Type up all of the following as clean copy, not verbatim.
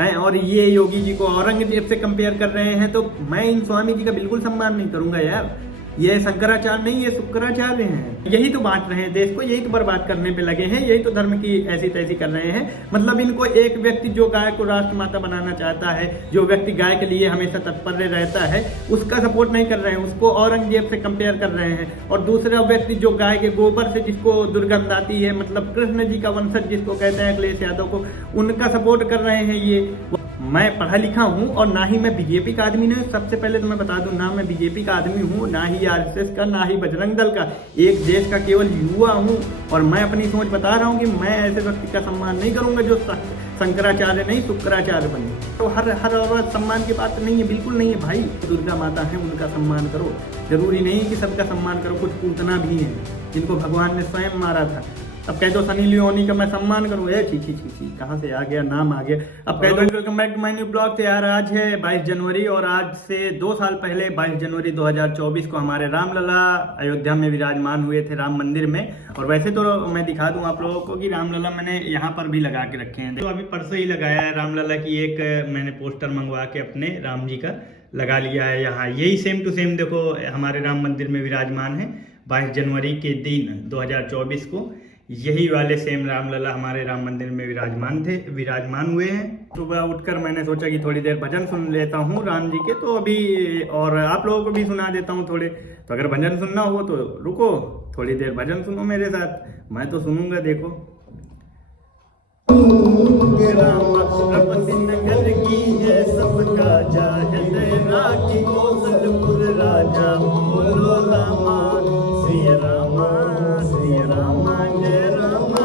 हैं, और ये योगी जी को औरंगजेब से कंपेयर कर रहे हैं। तो मैं इन स्वामी जी का बिल्कुल सम्मान नहीं करूंगा यार। ये शंकराचार्य नहीं, ये शुक्राचार्य हैं। यही तो बांट रहे हैं देश को, यही तो बर्बाद करने पे लगे हैं, यही तो धर्म की ऐसी तैसी कर रहे हैं। मतलब इनको एक व्यक्ति जो गाय को राष्ट्रमाता बनाना चाहता है, जो व्यक्ति गाय के लिए हमेशा तत्पर रहता है, उसका सपोर्ट नहीं कर रहे हैं, उसको औरंगजेब से कंपेयर कर रहे हैं। और दूसरा व्यक्ति जो गाय के गोबर से जिसको दुर्गंध आती है, मतलब कृष्ण जी का वंशज जिसको कहते हैं अखिलेश यादव को, उनका सपोर्ट कर रहे हैं। ये मैं पढ़ा लिखा हूँ और ना ही मैं बीजेपी का आदमी नहीं। सबसे पहले तो मैं बता दूं, ना मैं बीजेपी का आदमी हूँ, ना ही आरएसएस का, ना ही बजरंग दल का। एक देश का केवल युवा हूँ और मैं अपनी सोच बता रहा हूँ कि मैं ऐसे व्यक्ति का सम्मान नहीं करूंगा जो शंकराचार्य नहीं शुक्राचार्य बने। तो हर औरत सम्मान की बात नहीं है, बिल्कुल नहीं है भाई। दुर्गा माता है, उनका सम्मान करो। जरूरी नहीं कि सबका सम्मान करो, कुछ पूतना भी है जिनको भगवान ने स्वयं मारा था। अब कह दो सनी लियोनी का मैं सम्मान करूँ, छी कहाँ से आ गया, नाम आ गया। अब कह दो welcome back to my new blog. तो यार आज है 22 जनवरी और आज से 2 साल पहले 22 जनवरी 2024 को हमारे रामलला अयोध्या में विराजमान हुए थे राम मंदिर में। और वैसे तो मैं दिखा दूं आप लोगों को कि रामलला मैंने यहाँ पर भी लगा के रखे हैं। तो अभी परसों ही लगाया है रामलला की एक मैंने पोस्टर मंगवा के अपने राम जी का लगा लिया है यहाँ। यही सेम टू सेम देखो हमारे राम मंदिर में विराजमान है। 22 जनवरी के दिन 2024 को यही वाले सेम रामलला हमारे राम मंदिर में विराजमान हुए हैं। सुबह उठकर मैंने सोचा कि थोड़ी देर भजन सुन लेता हूँ राम जी के, तो अभी और आप लोगों को भी सुना देता हूँ थोड़े। तो अगर भजन सुनना हो तो रुको, थोड़ी देर भजन सुनो मेरे साथ, मैं तो सुनूंगा। देखो राजा बोलो रामा श्री रामा श्री रामा जय रामा।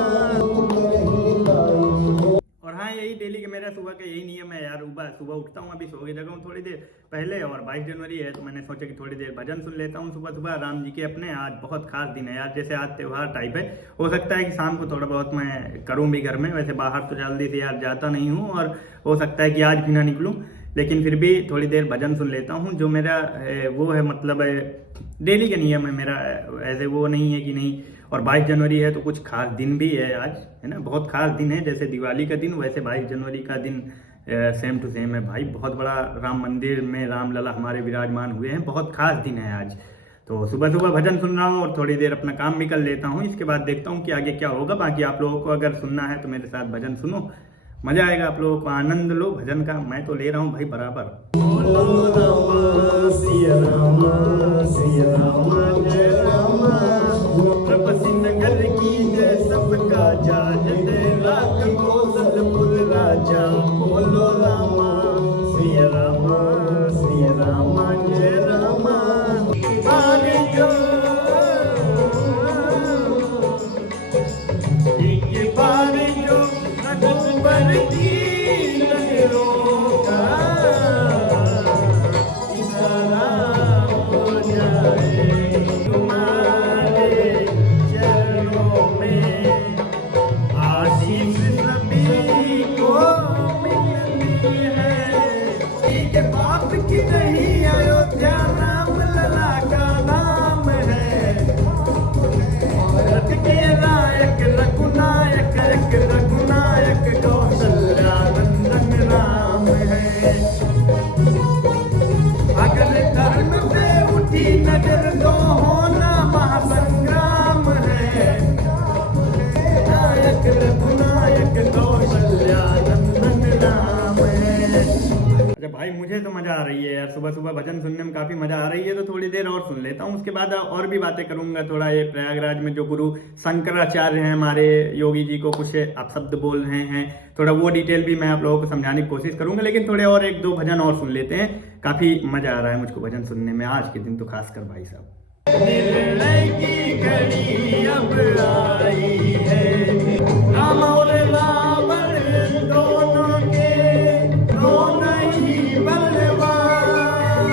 और हाँ, यही डेली का मेरा सुबह का यही नियम है यार। सुबह उठता हूँ, अभी सो के जगह हूँ थोड़ी देर पहले, और 22 जनवरी है तो मैंने सोचा कि थोड़ी देर भजन सुन लेता हूँ सुबह राम जी के अपने। आज बहुत खास दिन है यार, जैसे आज त्योहार टाइप है। हो सकता है कि शाम को थोड़ा बहुत मैं करूँ भी घर में, वैसे बाहर तो जल्दी से यार जाता नहीं हूँ, और हो सकता है कि आज भी ना निकलूँ, लेकिन फिर भी थोड़ी देर भजन सुन लेता हूँ। जो मेरा वो है, मतलब डेली का नियम है मेरा, ऐसे वो नहीं है कि नहीं। और 22 जनवरी है तो कुछ खास दिन भी है आज, है ना, बहुत खास दिन है। जैसे दिवाली का दिन, वैसे 22 जनवरी का दिन सेम टू सेम है भाई। बहुत बड़ा राम मंदिर में रामलला हमारे विराजमान हुए हैं, बहुत खास दिन है आज। तो सुबह सुबह भजन सुन रहा हूँ और थोड़ी देर अपना काम भी कर लेता हूँ। इसके बाद देखता हूँ कि आगे क्या होगा। बाकी आप लोगों को अगर सुनना है तो मेरे साथ भजन सुनो, मजा आएगा, आप लोगों को आनंद लो भजन का। मैं तो ले रहा हूँ भाई बराबर। सबका जाहिद लाख कोसलपुर राजा बोलो रामा श्री रामा श्री रामा जय रामा। भाई मुझे तो मजा आ रही है यार, सुबह सुबह भजन सुनने में काफी मजा आ रही है। तो थोड़ी देर और सुन लेता हूँ, उसके बाद और भी बातें करूंगा। थोड़ा ये प्रयागराज में जो गुरु शंकराचार्य हैं हमारे, योगी जी को कुछ अपशब्द बोल रहे हैं, थोड़ा वो डिटेल भी मैं आप लोगों को समझाने की कोशिश करूंगा। लेकिन थोड़े और 1-2 भजन और सुन लेते हैं, काफी मजा आ रहा है मुझको भजन सुनने में आज के दिन तो खासकर भाई साहब। निर्णय की घड़ी अब आई है, राम और रावण दोनों के दोनों ही बलवान,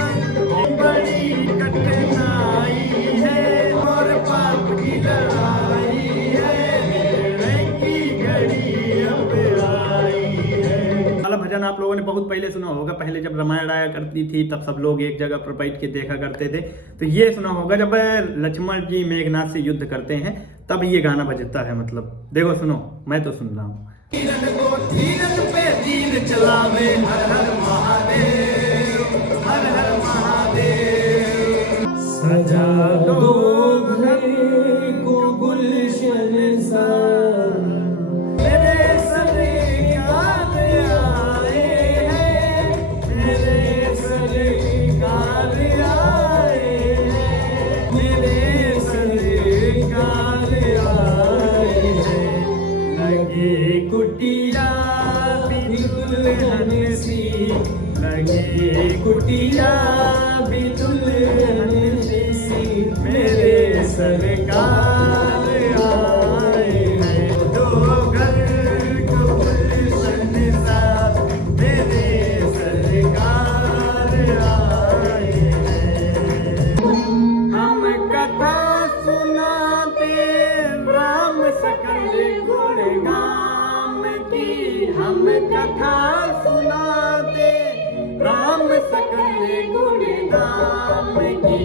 बड़ी कठिनाई है और पाप की लड़ाई है, निर्णय की घड़ी अब आई है। वाला भजन आप लोगों ने बहुत पहले सुना होगा, पहले जब रामायण आया करती थी तब सब लोग एक जगह पर बैठ के देखा करते थे। तो ये सुना होगा जब लक्ष्मण जी मेघनाथ से युद्ध करते हैं तब ये गाना बजता है। मतलब देखो सुनो, मैं तो सुन रहा हूँ। तीरन को तीरन पे तीर चलावे, हर हर महादेव, हर हर महादेव। सजा दो घर को गुलशन सा, मेरे सरकार आए हैं, मेरे सरकार आए हैं, मेरे सरकार आए हैं। लगे कुटिया भी दुल्हन सी, लगे कुटिया भी दुल्हन सी, मेरे सरकार आए हैं। दो घर को गुलशन सा, मेरे सरकार आए हैं। हम कथा सुनाते राम सकल गुणगाम की, हम कथा सुनाते राम सकल गुणगाम की,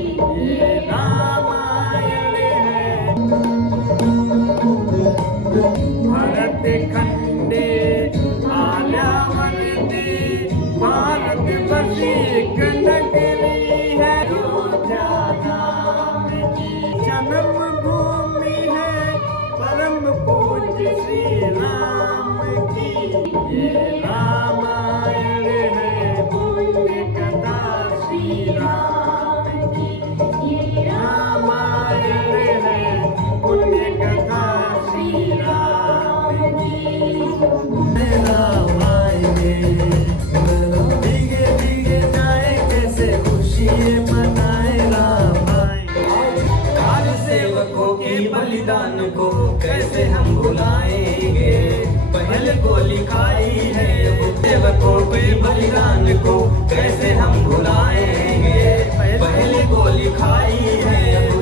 ये रामायण है। भरत खंडे आल्यावरदे, भारत बसी एक नगरी है, अयोध्या नाम की जन्म भूमि है, परम पूज्य श्री राम की, ये रामायण है, पुण्य कथा श्री राम की, ये रामायण है, पुण्य कथा श्री राम की। राम आएंगे, भीगे भीगे जाए, कैसे खुशी मनाए, राम आएंगे। काल सेवकों के बलिदान को कैसे हम भुलाएंगे, पहले गोली खाई है वो सेवकों के बलिदान को कैसे हम भुलाएंगे, पहले गोली खाई है।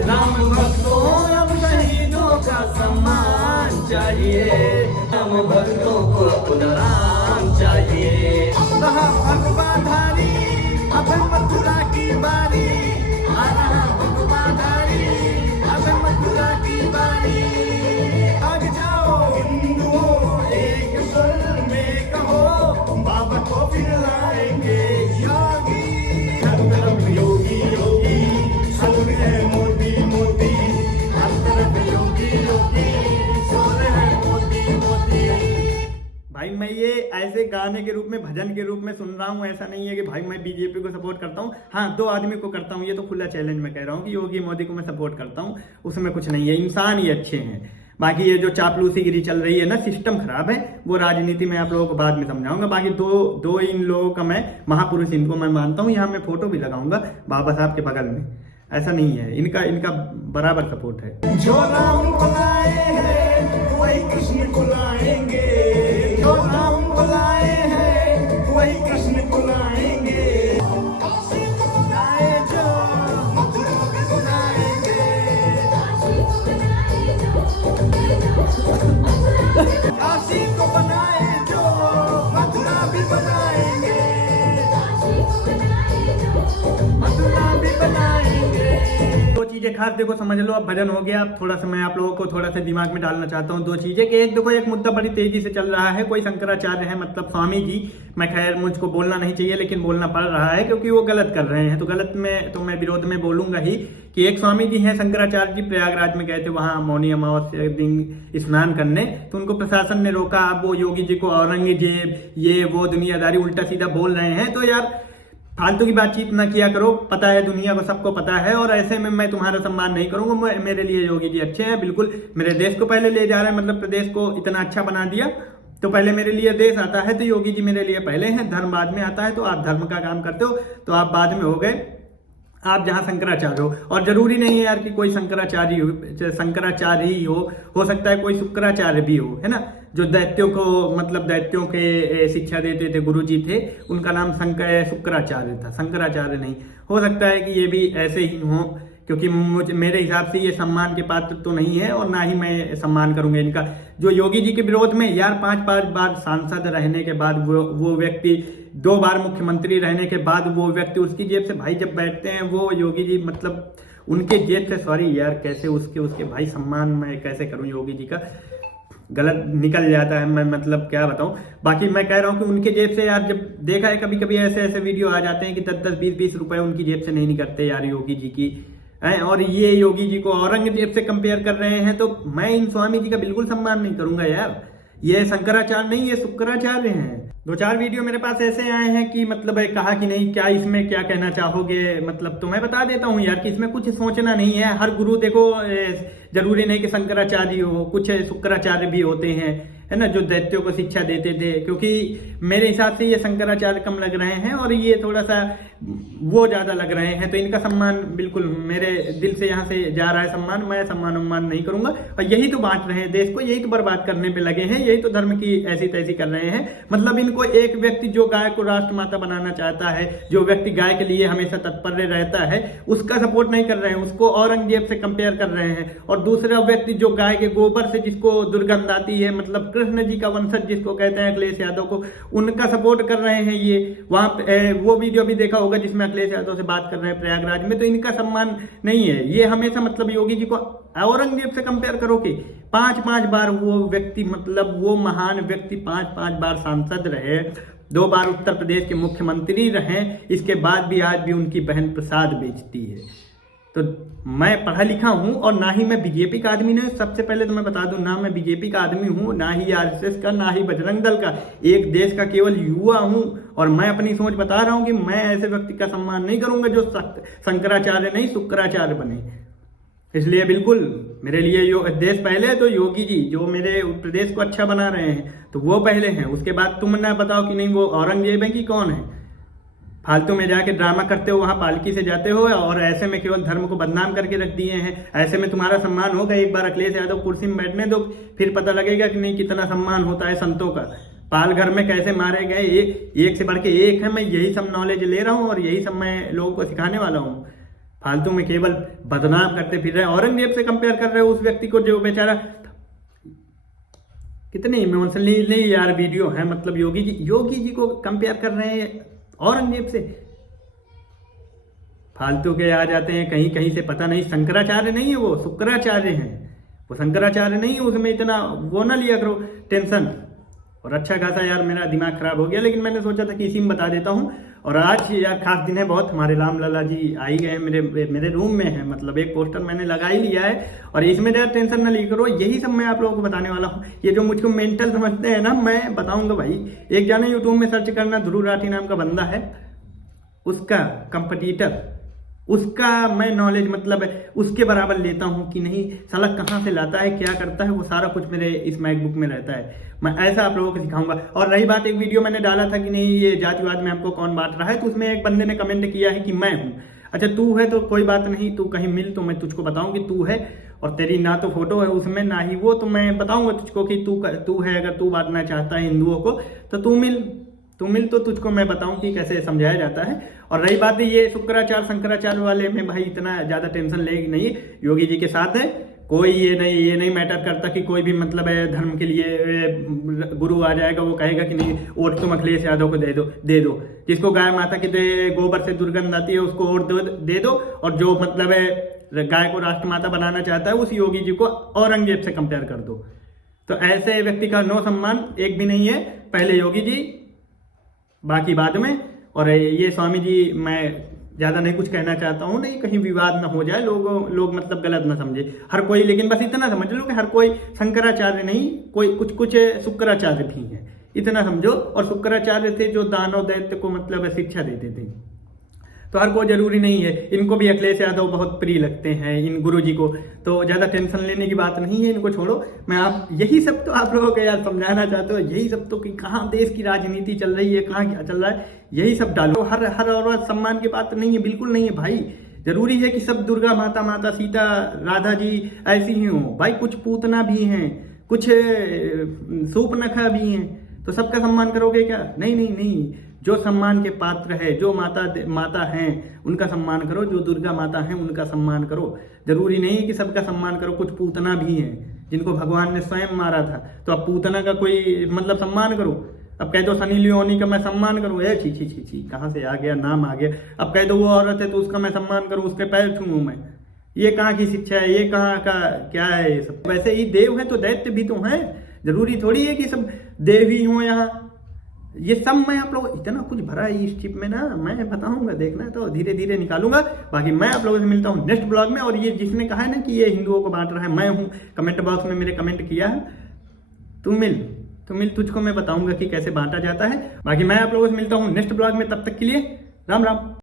राम भक्तों अब शहीदों का सम्मान चाहिए, राम भक्तों को पुनराम चाहिए। कहा भगवाधारी अब मथुरा की बारी, आ रहा भगवाधारी अब मथुरा की बारी। आग जाओ हिंदुओं एक स्वर में कहो, बाबा को फिर लाएंगे योगी। हर तरफ योगी योगी, शोर है मोदी मोदी, हर तरफ योगी योगी, शोर है मोदी मोदी। भाई मैं ये ऐसे गाने के रूप में, भजन के रूप में सुन रहा हूँ, ऐसा नहीं है कि भाई मैं बीजेपी को सपोर्ट करता हूँ। हाँ, दो आदमी को करता हूँ, ये तो खुला चैलेंज में कह रहा हूँ कि योगी मोदी को मैं सपोर्ट करता हूँ, उसमें कुछ नहीं है, इंसान ही अच्छे हैं। बाकी ये जो चापलूसीगिरी चल रही है ना, सिस्टम खराब है, वो राजनीति में आप लोगों को बाद में समझाऊंगा। बाकी दो इन लोगों का मैं महापुरुष इनको मैं मानता हूँ। यहाँ मैं फोटो भी लगाऊंगा बाबा साहब के बगल में, ऐसा नहीं है, इनका बराबर सपोर्ट है। जो राम बुलाए हैं वही कृष्ण बुलाएंगे, जो राम बुलाए हैं वही कृष्ण बुलाएंगे। काशी को बनाए जो मथुरा भी बनाएंगे, काशी को बनाए जो मथुरा भी बनाएंगे, मथुरा भी बनाएंगे। दो चीजें खास देखो, समझ लो अब भजन हो गया। अब थोड़ा सा मैं आप लोगों को थोड़ा सा दिमाग में डालना चाहता हूँ दो चीजें कि एक देखो, एक मुद्दा बड़ी तेजी से चल रहा है। कोई शंकराचार्य है, मतलब स्वामी जी, मैं खैर मुझको बोलना नहीं चाहिए लेकिन बोलना पड़ रहा है क्योंकि वो गलत कर रहे हैं, तो गलत में तो मैं विरोध में बोलूंगा ही कि एक स्वामी जी हैं शंकराचार्य जी, प्रयागराज में गए थे वहां मौनी अमावस्या दिन स्नान करने, तो उनको प्रशासन ने रोका। अब वो योगी जी को औरंगजेब ये वो दुनियादारी उल्टा सीधा बोल रहे हैं, तो यार फालतू की बातचीत ना किया करो। पता है दुनिया को, सबको पता है, और ऐसे में मैं तुम्हारा सम्मान नहीं करूंगा। मेरे लिए योगी जी अच्छे हैं, बिल्कुल मेरे देश को पहले ले जा रहे हैं, मतलब प्रदेश को इतना अच्छा बना दिया, तो पहले मेरे लिए देश आता है, तो योगी जी मेरे लिए पहले हैं। धर्म बाद में आता है, तो आप धर्म का काम करते हो तो आप बाद में हो गए, आप जहां शंकराचार्य हो। और जरूरी नहीं है यार कि कोई शंकराचार्य ही हो सकता है कोई शुक्राचार्य भी हो, है ना, जो दैत्यों को, मतलब दैत्यों के शिक्षा देते थे, गुरुजी थे, उनका नाम शुक्राचार्य था, शंकराचार्य नहीं। हो सकता है कि ये भी ऐसे ही हो, क्योंकि मेरे हिसाब से ये सम्मान के पात्र तो नहीं है, और ना ही मैं सम्मान करूंगा इनका। जो योगी जी के विरोध में यार 5 बार सांसद रहने के बाद वो व्यक्ति, 2 बार मुख्यमंत्री रहने के बाद वो व्यक्ति उसकी जेब से भाई जब बैठते हैं वो योगी जी, मतलब उनके जेब से, सॉरी यार कैसे उसके भाई सम्मान मैं कैसे करूं योगी जी का। गलत निकल जाता है। मैं मतलब क्या बताऊं। बाकी मैं कह रहा हूं कि उनके जेब से यार, जब देखा है कभी कभी ऐसे ऐसे वीडियो आ जाते हैं कि 10-10, 20-20 रुपए उनकी जेब से नहीं निकलते यार योगी जी की हैं, और ये योगी जी को औरंगजेब से कंपेयर कर रहे हैं। तो मैं इन स्वामी जी का बिल्कुल सम्मान नहीं करूंगा यार। ये शंकराचार्य नहीं, ये शुक्राचार्य हैं। 2-4 वीडियो मेरे पास ऐसे आए हैं कि मतलब कहा कि नहीं क्या इसमें क्या कहना चाहोगे, मतलब तो मैं बता देता हूँ यार कि इसमें कुछ सोचना नहीं है। हर गुरु देखो जरूरी नहीं कि शंकराचार्य हो, कुछ शुक्राचार्य भी होते हैं, है ना, जो दैत्यों को शिक्षा देते थे। क्योंकि मेरे हिसाब से ये शंकराचार्य कम लग रहे हैं और ये थोड़ा सा वो ज्यादा लग रहे हैं। तो इनका सम्मान बिल्कुल मेरे दिल से यहाँ से जा रहा है सम्मान। मैं सम्मान उम्मान नहीं करूंगा। और यही तो बांट रहे हैं देश को, यही तो बर्बाद करने पे लगे हैं, यही तो धर्म की ऐसी तैसी कर रहे हैं। मतलब इनको एक व्यक्ति जो गाय को राष्ट्रमाता बनाना चाहता है, जो व्यक्ति गाय के लिए हमेशा तत्पर रहता है, उसका सपोर्ट नहीं कर रहे हैं, उसको औरंगजेब से कंपेयर कर रहे हैं। और दूसरा व्यक्ति जो गाय के गोबर से जिसको दुर्गंध आती है, मतलब कृष्ण जी का वंशज जिसको कहते हैं अखिलेश यादव को, उनका सपोर्ट कर रहे हैं। ये वहां वो वीडियो भी देखा होगा जिसमें अखिलेश यादव से बात कर रहे हैं प्रयागराज में। तो इनका सम्मान नहीं है। ये हमेशा मतलब योगी जी को औरंगजेब से कंपेयर करो कि 5-5 बार वो व्यक्ति, मतलब वो महान व्यक्ति 5-5 बार सांसद रहे, 2 बार उत्तर प्रदेश के मुख्यमंत्री रहे, इसके बाद भी आज भी उनकी बहन प्रसाद बेचती है। तो मैं पढ़ा लिखा हूं और ना ही मैं बीजेपी का आदमी नहीं। सबसे पहले तो मैं बता दूं, ना मैं बीजेपी का आदमी हूं, ना ही आरएसएस का, ना ही बजरंग दल का। एक देश का केवल युवा हूं और मैं अपनी सोच बता रहा हूं कि मैं ऐसे व्यक्ति का सम्मान नहीं करूंगा जो शंकराचार्य नहीं शुक्राचार्य बने। इसलिए बिल्कुल मेरे लिए देश पहले है। तो योगी जी जो मेरे प्रदेश को अच्छा बना रहे हैं तो वो पहले हैं। उसके बाद तुम ना बताओ कि नहीं वो औरंगजेब है कि कौन है। फालतू में जाके ड्रामा करते हो, वहां पालकी से जाते हो और ऐसे में केवल धर्म को बदनाम करके रख दिए हैं। ऐसे में तुम्हारा सम्मान होगा। एक बार अखिलेश यादव कुर्सी में बैठने दो, फिर पता लगेगा कि नहीं कितना सम्मान होता है संतों का। पाल घर में कैसे मारे गए, एक से बढ़ के एक है। मैं यही सब नॉलेज ले रहा हूँ और यही सब मैं लोगों को सिखाने वाला हूँ। फालतू में केवल बदनाम करते फिर रहे, औरंगजेब से कंपेयर कर रहे हो उस व्यक्ति को जो बेचारा। कितने इमोशनली यार वीडियो है। मतलब योगी जी को कंपेयर कर रहे हैं औरंगजेब से। फालतू के आ जाते हैं कहीं कहीं से, पता नहीं शंकराचार्य नहीं है वो शुक्राचार्य हैं। वो शंकराचार्य नहीं है, उसमें इतना वो ना लिया करो टेंशन। और अच्छा खासा यार मेरा दिमाग खराब हो गया, लेकिन मैंने सोचा था कि इसी में बता देता हूँ। और आज यार खास दिन है बहुत। हमारे राम लला जी आ ही गए, मेरे रूम में है। मतलब एक पोस्टर मैंने लगा ही लिया है और इसमें यार टेंशन ना ली करो। यही सब मैं आप लोगों को बताने वाला हूँ। ये जो मुझको मेंटल समझते हैं ना, मैं बताऊंगा भाई। एक जाने यूट्यूब में सर्च करना, ध्रुव राठी नाम का बंदा है, उसका कंपटीटर, उसका मैं नॉलेज मतलब उसके बराबर लेता हूं कि नहीं। साला कहाँ से लाता है, क्या करता है, वो सारा कुछ मेरे इस मैकबुक में रहता है। मैं ऐसा आप लोगों को सिखाऊंगा। और रही बात, एक वीडियो मैंने डाला था कि नहीं ये जातिवाद में हमको कौन बांट रहा है, तो उसमें एक बंदे ने कमेंट किया है कि मैं हूं। अच्छा तू है तो कोई बात नहीं, तू कहीं मिल तो मैं तुझको बताऊं कि तू है। और तेरी ना तो फोटो है उसमें ना ही वो, तो मैं बताऊंगा तुझको कि तू है। अगर तू बांटना चाहता है हिंदुओं को तो तू मिल तो तुझको मैं बताऊं कि कैसे समझाया जाता है। और रही बात है ये शुक्राचार्य शंकराचार्य वाले में, भाई इतना ज्यादा टेंशन लेगी नहीं। योगी जी के साथ है, कोई ये नहीं मैटर करता कि कोई भी मतलब है धर्म के लिए गुरु आ जाएगा वो कहेगा कि नहीं वोट तुम अखिलेश यादव को दे दो। जिसको गाय माता के गोबर से दुर्गंध आती है उसको वोट दे दो। और जो मतलब है गाय को राष्ट्रमाता बनाना चाहता है उस योगी जी को औरंगजेब से कंपेयर कर दो। तो ऐसे व्यक्ति का नो सम्मान एक भी नहीं है। पहले योगी जी, बाकी बाद में। और ये स्वामी जी, मैं ज्यादा नहीं कुछ कहना चाहता हूँ, नहीं कहीं विवाद ना हो जाए, लोग मतलब गलत ना समझे हर कोई। लेकिन बस इतना समझ लो कि हर कोई शंकराचार्य नहीं, कोई कुछ शुक्राचार्य भी है, इतना समझो। और शुक्राचार्य थे जो दानव दैत्य को मतलब शिक्षा देते थे। तो हर कोई जरूरी नहीं है। इनको भी अखिलेश यादव बहुत प्रिय लगते हैं, इन गुरु जी को। तो ज्यादा टेंशन लेने की बात नहीं है, इनको छोड़ो। मैं यही सब तो आप लोगों को यार समझाना चाहते हो। यही सब तो कि कहाँ देश की राजनीति चल रही है, कहाँ क्या चल रहा है, यही सब डालो। हर औरत सम्मान की बात नहीं है, बिल्कुल नहीं है भाई। जरूरी है कि सब दुर्गा माता सीता राधा जी ऐसी ही हो भाई। कुछ पूतना भी हैं, कुछ सूपनखा भी हैं, तो सबका सम्मान करोगे क्या? नहीं। जो सम्मान के पात्र है, जो माता हैं उनका सम्मान करो, जो दुर्गा माता हैं उनका सम्मान करो। जरूरी नहीं कि सबका सम्मान करो। कुछ पूतना भी हैं जिनको भगवान ने स्वयं मारा था, तो अब पूतना का कोई मतलब सम्मान करो। अब कह दो सनी लियोनी का मैं सम्मान करूं, छी कहाँ से आ गया, नाम आ गया। अब कह दो वो औरत है तो उसका मैं सम्मान करूं, उसके पैर छूऊं मैं। ये कहाँ की शिक्षा है, ये कहाँ का क्या है ये सब? वैसे ही देव है तो दैत्य भी तो हैं। जरूरी थोड़ी है कि सब देव ही हो यहाँ। ये सब मैं आप लोग, इतना कुछ भरा है इस चिप में ना, मैं बताऊंगा, देखना तो धीरे धीरे निकालूंगा। बाकी मैं आप लोगों से मिलता हूँ नेक्स्ट ब्लॉग में। और ये जिसने कहा है ना कि ये हिंदुओं को बांट रहा है, मैं हूँ, कमेंट बॉक्स में मेरे कमेंट किया है, तू मिल, तुझको मैं बताऊंगा कि कैसे बांटा जाता है। बाकी मैं आप लोगों से मिलता हूँ नेक्स्ट ब्लॉग में, तब तक के लिए राम राम।